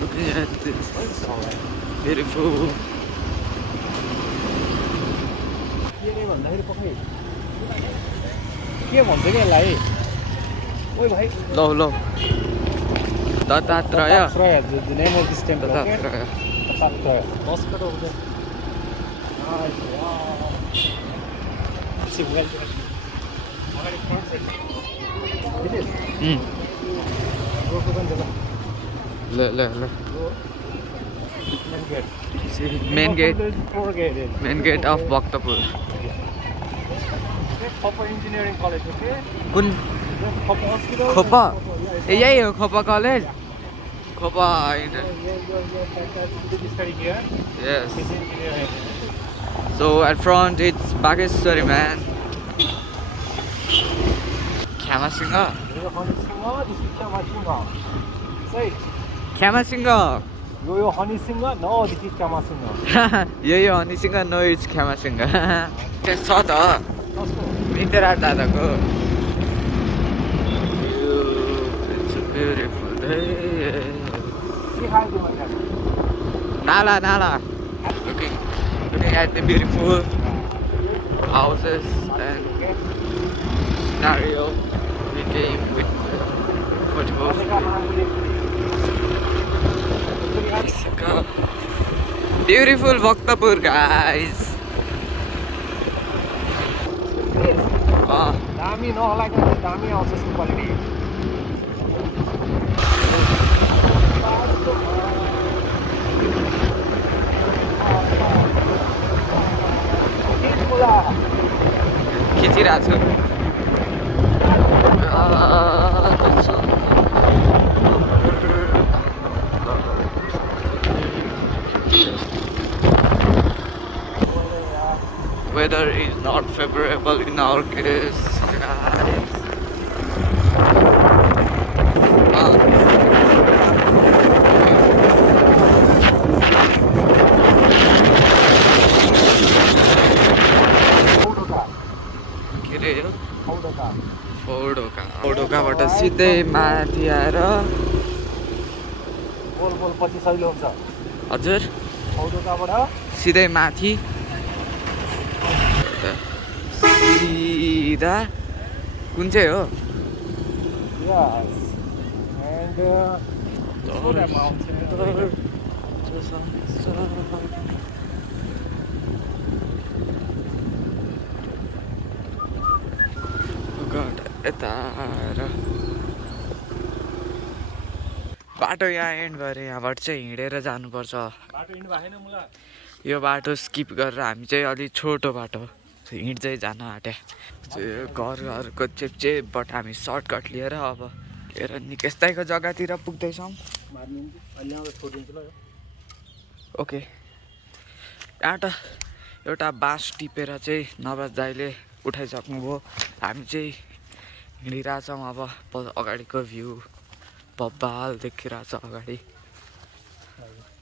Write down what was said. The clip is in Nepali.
looking at this beautiful. Low, low. Dattatreya. The name of this temple. Dattatreya. Dattatreya. Oscar over there. Nice. Wow. See, well done. It is. Go to Bandhala. Le. Main gate. See, main gate. Four gate. Main gate of Bhaktapur. Khoppa Engineering College, okay? Kun Khoppa Hospital. Khopa. Yai ho Khopa College. Khopa. You're studying here. Yes. It's engineering. So at front it's Bageshwari, man. Khyamasinga. Yo Honey Singha, this is Khyamasinga. Say, Khyamasinga. yo Honey Singha, no, this is Khyamasinga. Yo Hanisinga, no it's Khyamasinga. It's छ त Let's go. Vidyaraj dadako. It's a beautiful day. Say hi to my dad. Nala. Looking at the beautiful houses and Okay? scenario we came with photos. Beautiful Bhaktapur, guys. Dami नहलाइकन दामी आउँछ यसको क्वालिटी खिचिरहेको छु Weather is not favorable in our case, guys. के रे यो फौडोकाबाट सिधै माथि आएर बोल पछि सहिलो हुन्छ हजुर औडोकाबाट सिधै माथि सिधा कुन चाहिँ हो Yes. And so that mountain. यता र बाटो यहाँ एन्ड गरे यहाँबाट चाहिँ हिँडेर जानुपर्छ बाटो हिँड्नु भएन मुला यो बाटो स्किप गरेर हामी चाहिँ अलिक छोटो बाटो हिँड्दै जान आँट्या घरको चेपचेपबाट हामी सर्टकट लिएर अब हेर निकेश दाइको जग्गातिर पुग्दैछौँ ओके यहाँ त एउटा बाँस टिपेर चाहिँ नवाज दाइले उठाइसक्नुभयो हामी चाहिँ हिँडिरहेछौँ अब अगाडिको भ्यू बब्बाल देखिरहेछ अगाडि